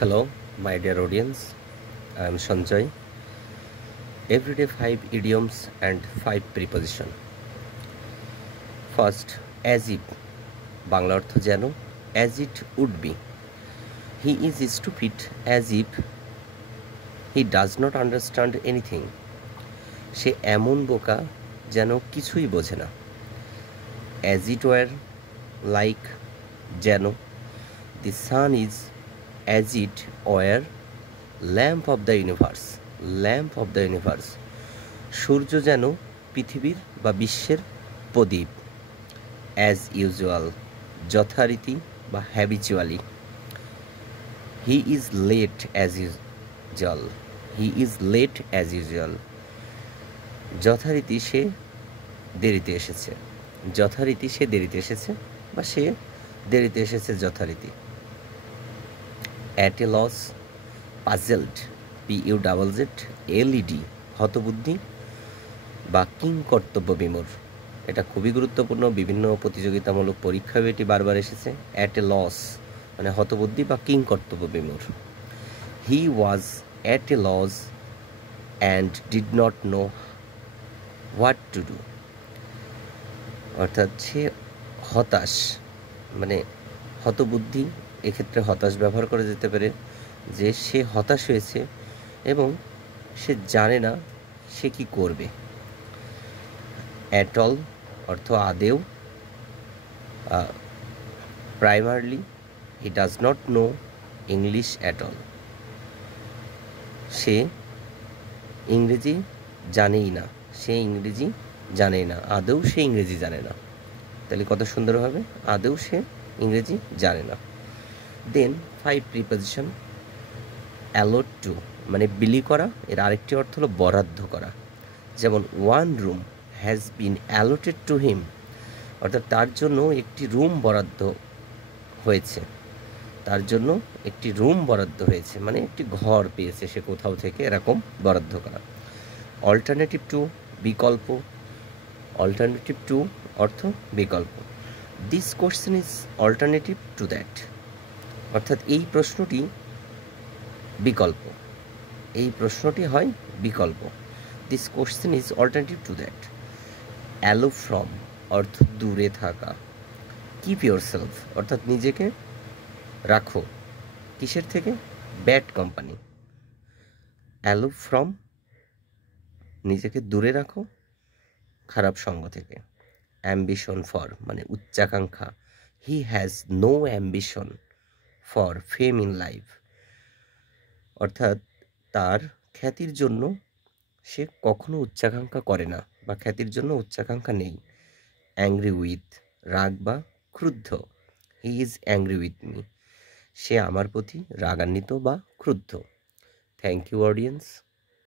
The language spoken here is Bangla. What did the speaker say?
Hello, my dear audience. I am Sanjay. Everyday 5 idioms and 5 preposition. First, as if. Bangla অর্থ যেন, as it would be. He is stupid as if he does not understand anything. সে এমন বোকা যেন কিছুই বোঝে না। As it were, like, যেন. The sun is as it were lamp of the universe, lamp of the universe, সূর্য যেন পৃথিবীর বা বিশ্বের প্রদীপ। অ্যাজ ইউজুয়াল, যথারীতি বা habitually. He is late as usual, he is late as usual, যথারীতি সে দেরিতে এসেছে, যথারীতি সে দেরিতে এসেছে বা সে দেরিতে এসেছে যথারীতি। At a loss, puzzled, PUZZLED, হতবুদ্ধি বা কিংকর্তব্য বিমূঢ়। এটা খুবই গুরুত্বপূর্ণ, বিভিন্ন প্রতিযোগিতামূলক পরীক্ষায় এটি বারবার এসেছে। অ্যাট এ লস মানে হতবুদ্ধি বা কিংকর্তব্য বিমূঢ়। He was at a loss and did not know what to do, অর্থাৎ সে হতাশ, মানে হতবুদ্ধি এক্ষেত্রে হতাশ ব্যবহার করা যেতে পারে, যে সে হতাশ হয়েছে এবং সে জানে না সে কি করবে। অ্যাট অল অর্থ আদেও। Primarily, he does not know English at all, সে ইংরেজি জানেই না, সে ইংরেজি জানেই না, আদৌ সে ইংরেজি জানে না। তাহলে কত সুন্দর হবে, আদৌ সে ইংরেজি জানে না। দেন 5 প্রিপোজিশন। অ্যালট টু মানে বিলি করা, এর আরেকটি অর্থ হলো বরাদ্দ করা। যেমন one room has been allotted to him, অর্থাৎ তার জন্য একটি রুম বরাদ্দ হয়েছে, তার জন্য একটি রুম বরাদ্দ হয়েছে মানে একটি ঘর পেয়েছে সে কোথাও থেকে, এরকম বরাদ্দ করা। অল্টারনেটিভ টু বিকল্প, অল্টারনেটিভ টু অর্থ বিকল্প। This question is alternative to that, অর্থাৎ এই প্রশ্নটি বিকল্প, এই প্রশ্নটি হয় বিকল্প। This question is alternative to that. Aloof from অর্থ দূরে থাকা। কিপ ইয়োর সেলফ অর্থাৎ নিজেকে রাখো, কিসের থেকে? Bad company. অ্যালো ফ্রম নিজেকে দূরে রাখো খারাপ সঙ্গ থেকে। অ্যাম্বিশন ফর মানে উচ্চাকাঙ্ক্ষা। He has no ambition for fame in life, অর্থাৎ তার খ্যাতির জন্য সে কখনো উচ্চাকাঙ্ক্ষা করে না বা খ্যাতির জন্য উচ্চাকাঙ্ক্ষা নেই। অ্যাংরি উইথ রাগ বা ক্রুদ্ধ। He is angry with me, সে আমার প্রতি রাগান্বিত বা ক্রুদ্ধ। Thank you audience.